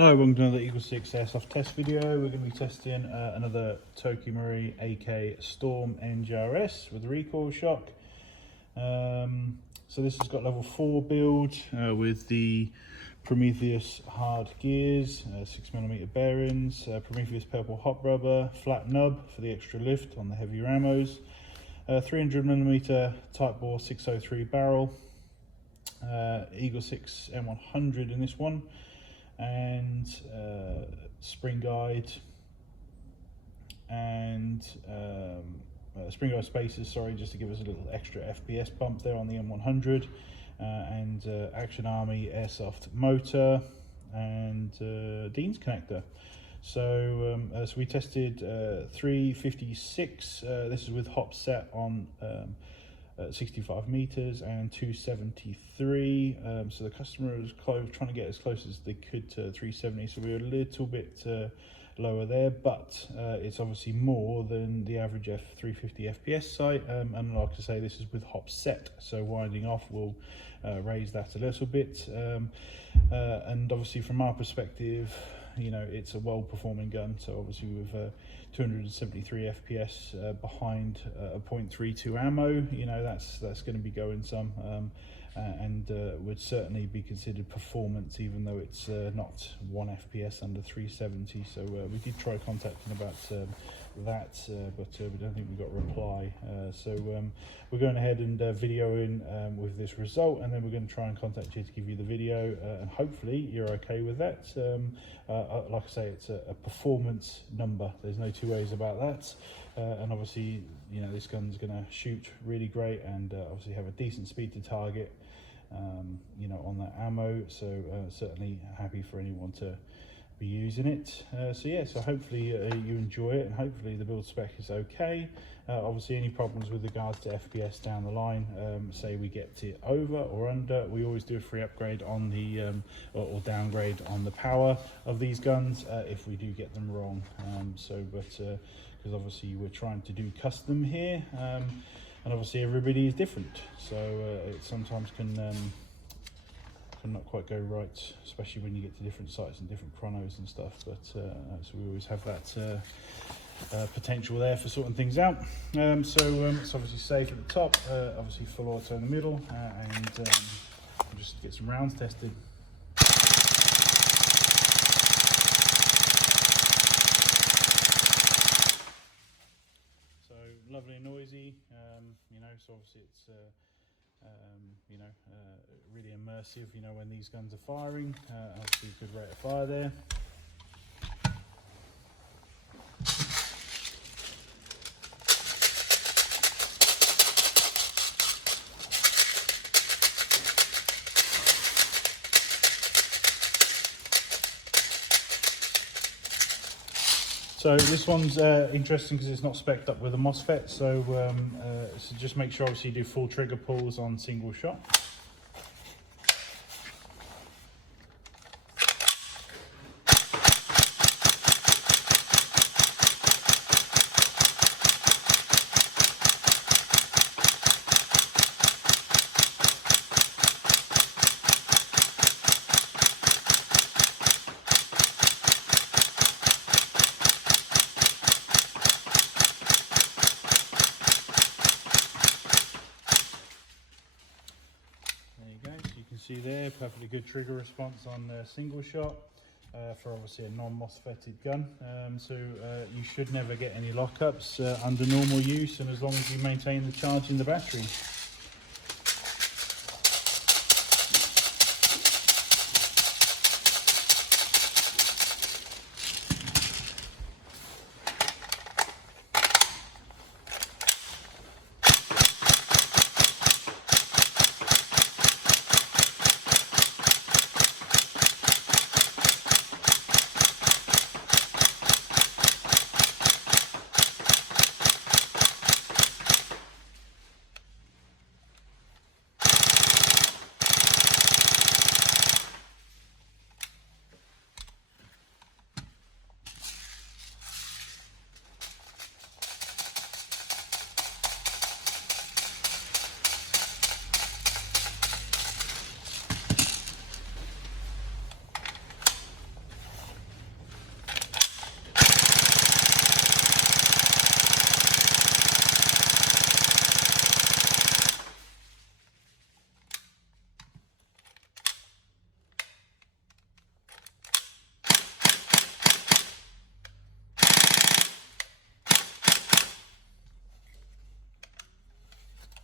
Hello, welcome to another EagleSix Airsoft test video. We're going to be testing another Tokyo Marine AK Storm NGRS with recoil shock. So this has got level 4 build with the Prometheus hard gears, 6mm bearings, Prometheus purple hop rubber, flat nub for the extra lift on the heavier ammos, 300mm tightbore 603 barrel, EagleSix M100 in this one, and spring guide and spring guide spacers, sorry, just to give us a little extra FPS bump there on the M100, and Action Army Airsoft motor and Dean's connector. So so we tested 356, this is with Hop set on 65 meters and 273. So the customer was trying to get as close as they could to 370, so we were a little bit lower there, but it's obviously more than the average F350 FPS sight, and like I say, this is with Hop set, so winding off will raise that a little bit, and obviously from our perspective, you know, it's a well-performing gun. So obviously with 273 FPS behind a .32 ammo, you know, that's going to be going some, and would certainly be considered performance, even though it's not 1 FPS under 370. So we did try contacting about that, but we don't think we got a reply. So we're going ahead and videoing with this result, and then we're going to try and contact you to give you the video, and hopefully you're okay with that. Like I say, it's a performance number, there's no two ways about that, and obviously, you know, this gun's going to shoot really great and obviously have a decent speed to target, you know, on that ammo. So certainly happy for anyone to be using it. So yeah, so hopefully you enjoy it, and hopefully the build spec is okay. Obviously any problems with regards to FPS down the line, say we get it over or under, we always do a free upgrade on the or downgrade on the power of these guns if we do get them wrong. Because obviously we're trying to do custom here, and obviously everybody is different, so it sometimes can not quite go right, especially when you get to different sites and different chronos and stuff, but so we always have that potential there for sorting things out. So it's obviously safe at the top, obviously full auto in the middle, and just get some rounds tested. So lovely and noisy, you know, so obviously it's you know, really immersive, you know, when these guns are firing. Obviously a good rate of fire there. So this one's interesting because it's not spec'd up with a MOSFET, so, so just make sure obviously you do full trigger pulls on single shot. See there, perfectly good trigger response on single shot for obviously a non-MOSFETted gun. So you should never get any lockups under normal use, and as long as you maintain the charge in the battery.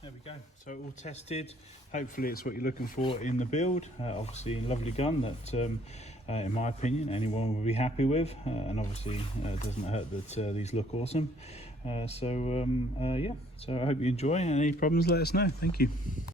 There we go, so all tested. Hopefully it's what you're looking for in the build. Obviously a lovely gun that in my opinion anyone will be happy with, and obviously it doesn't hurt that these look awesome. Yeah, so I hope you enjoy. Any problems, let us know. Thank you.